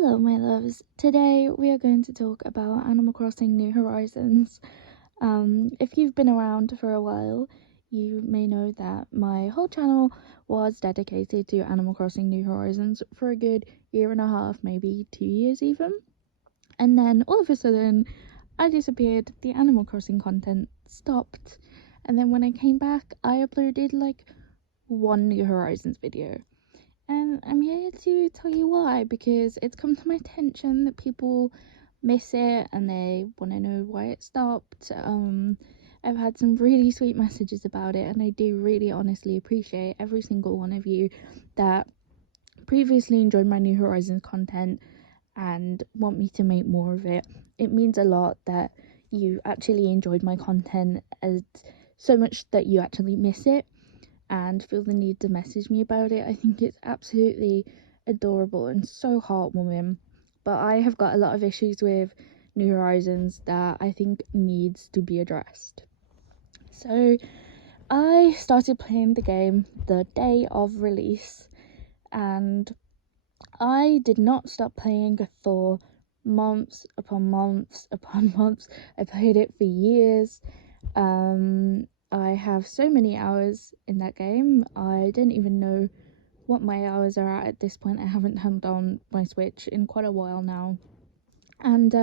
Hello my loves, today we are going to talk about Animal Crossing New Horizons. If you've been around for a while, you may know that my whole channel was dedicated to Animal Crossing New Horizons for a good year and a half, maybe 2 years even. And then all of a sudden, I disappeared, the Animal Crossing content stopped, and then when I came back, I uploaded like one New Horizons video. And I'm here to tell you why, because it's come to my attention that people miss it and they want to know why it stopped. I've had some really sweet messages about it, and I do really honestly appreciate every single one of you that previously enjoyed my New Horizons content and want me to make more of it. It means a lot that you actually enjoyed my content as so much that you actually miss it and feel the need to message me about it. I think it's absolutely adorable and so heartwarming. But I have got a lot of issues with New Horizons that I think needs to be addressed. So I started playing the game the day of release, and I did not stop playing for months upon months upon months. I played it for years. I have so many hours in that game. I don't even know what my hours are at this point. I haven't turned on my Switch in quite a while now. And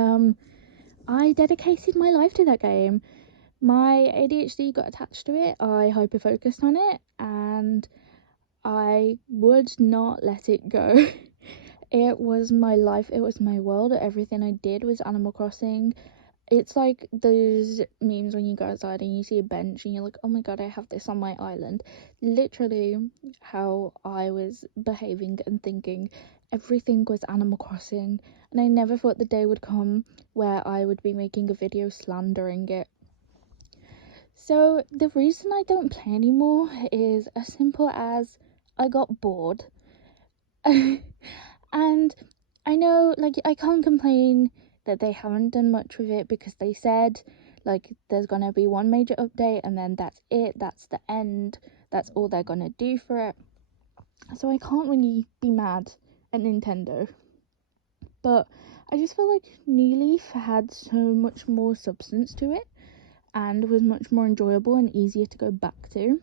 I dedicated my life to that game. My ADHD got attached to it. I hyper focused on it and I would not let it go. It was my life, it was my world. Everything I did was Animal Crossing. It's like those memes when you go outside and you see a bench and you're like, oh my god, I have this on my island. Literally how I was behaving and thinking. Everything was Animal Crossing, and I never thought the day would come where I would be making a video slandering it. So the reason I don't play anymore is as simple as I got bored. And I know, like, I can't complain that they haven't done much with it, because they said, like, there's gonna be one major update and then that's it, that's the end, that's all they're gonna do for it. So I can't really be mad at Nintendo. But I just feel like New Leaf had so much more substance to it and was much more enjoyable and easier to go back to.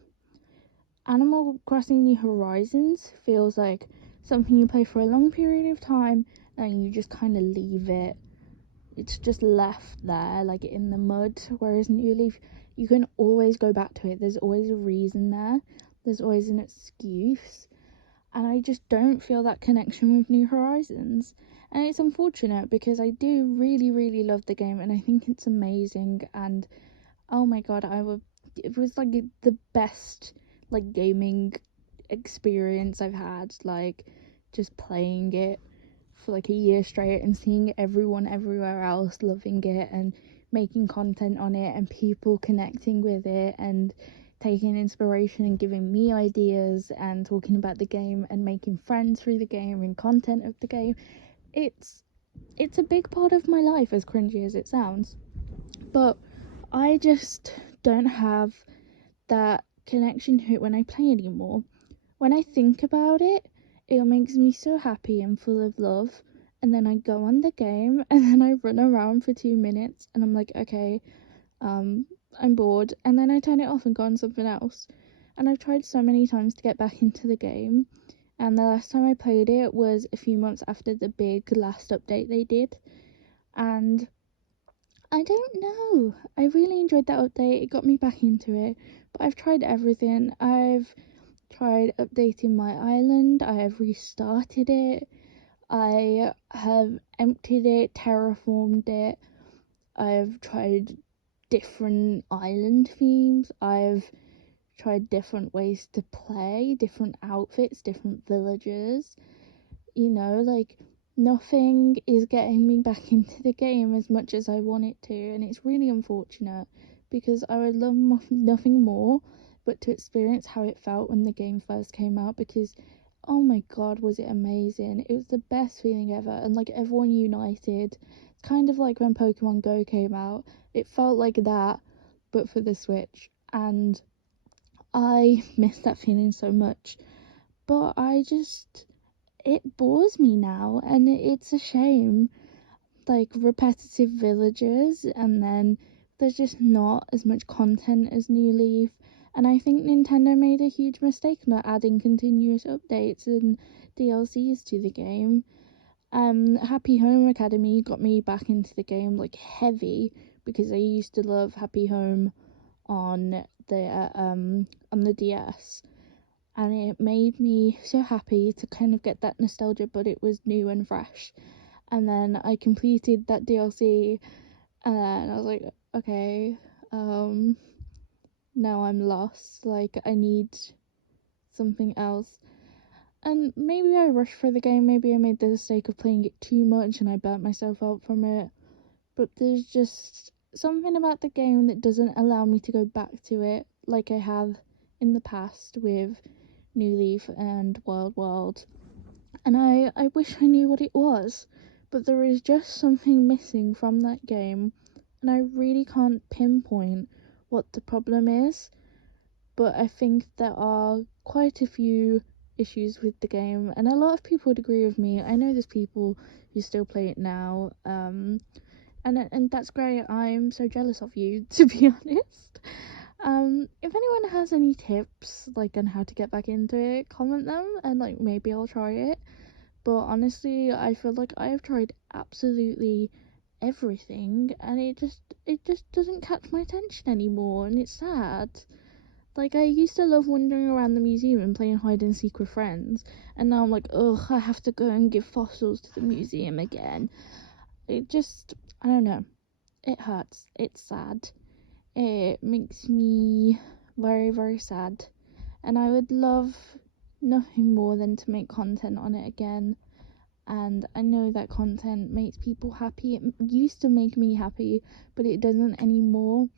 Animal Crossing New Horizons feels like something you play for a long period of time and you just kind of leave it. It's just left there, like in the mud. Whereas New Leaf, you can always go back to it. There's always a reason there. There's always an excuse. And I just don't feel that connection with New Horizons. And it's unfortunate because I do really, really love the game and I think it's amazing. And oh my god, it was like the best like gaming experience I've had, like just playing it for like a year straight and seeing everyone everywhere else loving it and making content on it and people connecting with it and taking inspiration and giving me ideas and talking about the game and making friends through the game and content of the game. It's a big part of my life, as cringy as it sounds, but I just don't have that connection to it when I play anymore. When I think about it, it makes me so happy and full of love. And then I go on the game and then I run around for 2 minutes and I'm like, okay, I'm bored. And then I turn it off and go on something else. And I've tried so many times to get back into the game. And the last time I played it was a few months after the big last update they did. And I don't know. I really enjoyed that update. It got me back into it. But I've tried everything. I've tried updating my island. I have restarted it. I have emptied it, terraformed it. I've tried different island themes. I've tried different ways to play, different outfits, different villagers. You know, like, nothing is getting me back into the game as much as I want it to, and it's really unfortunate because I would love nothing more but to experience how it felt when the game first came out, because oh my god, was it amazing. It was the best feeling ever, and like everyone united. It's kind of like when Pokemon Go came out. It felt like that, but for the Switch, and I miss that feeling so much. But it bores me now, and it's a shame. Like, repetitive villagers, and then there's just not as much content as New Leaf. And I think Nintendo made a huge mistake not adding continuous updates and DLCs to the game. Happy Home Academy got me back into the game like heavy, because I used to love Happy Home on the DS, and it made me so happy to kind of get that nostalgia, but it was new and fresh. And then I completed that DLC, and I was like, okay, now I'm lost. Like, I need something else. And maybe I rushed for the game, maybe I made the mistake of playing it too much and I burnt myself out from it. But there's just something about the game that doesn't allow me to go back to it like I have in the past with New Leaf and Wild World. And I wish I knew what it was, but there is just something missing from that game, and I really can't pinpoint what the problem is. But I think there are quite a few issues with the game, and a lot of people would agree with me. I know there's people who still play it now, and that's great. I'm so jealous of you, to be honest. If anyone has any tips, like, on how to get back into it, comment them, and like maybe I'll try it. But honestly, I feel like I've tried absolutely everything, and it just doesn't catch my attention anymore, and it's sad. Like, I used to love wandering around the museum and playing hide and seek with friends, and now I'm like, ugh, I have to go and give fossils to the museum again. I don't know. It hurts. It's sad. It makes me very, very sad. And I would love nothing more than to make content on it again. And I know that content makes people happy. It used to make me happy, but it doesn't anymore.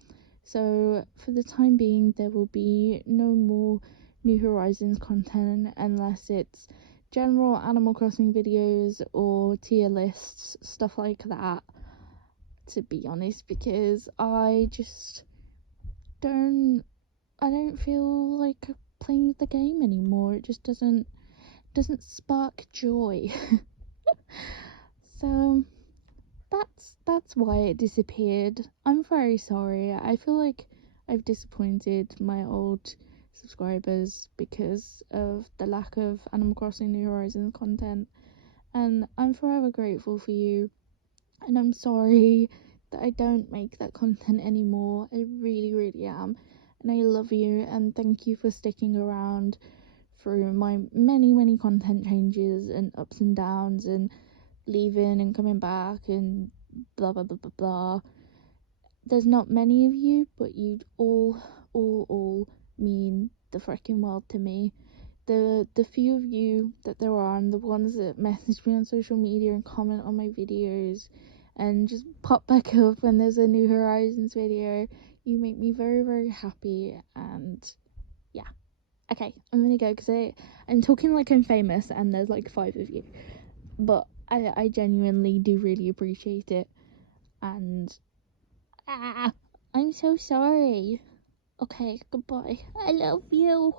So for the time being, there will be no more New Horizons content unless it's general Animal Crossing videos or tier lists, stuff like that, to be honest, because I don't feel like playing the game anymore. It just doesn't spark joy. So that's why it disappeared. I'm very sorry. I feel like I've disappointed my old subscribers because of the lack of Animal Crossing New Horizons content, and I'm forever grateful for you, and I'm sorry that I don't make that content anymore. I really, really am, and I love you, and thank you for sticking around through my many content changes and ups and downs and leaving and coming back and blah blah blah blah blah. There's not many of you, but you all mean the freaking world to me. The few of you that there are, and the ones that message me on social media and comment on my videos and just pop back up when there's a New Horizons video, you make me very, very happy. And yeah, okay, I'm gonna go because I'm talking like I'm famous and there's like 5 of you, but I genuinely do really appreciate it. And I'm so sorry. Okay, goodbye. I love you.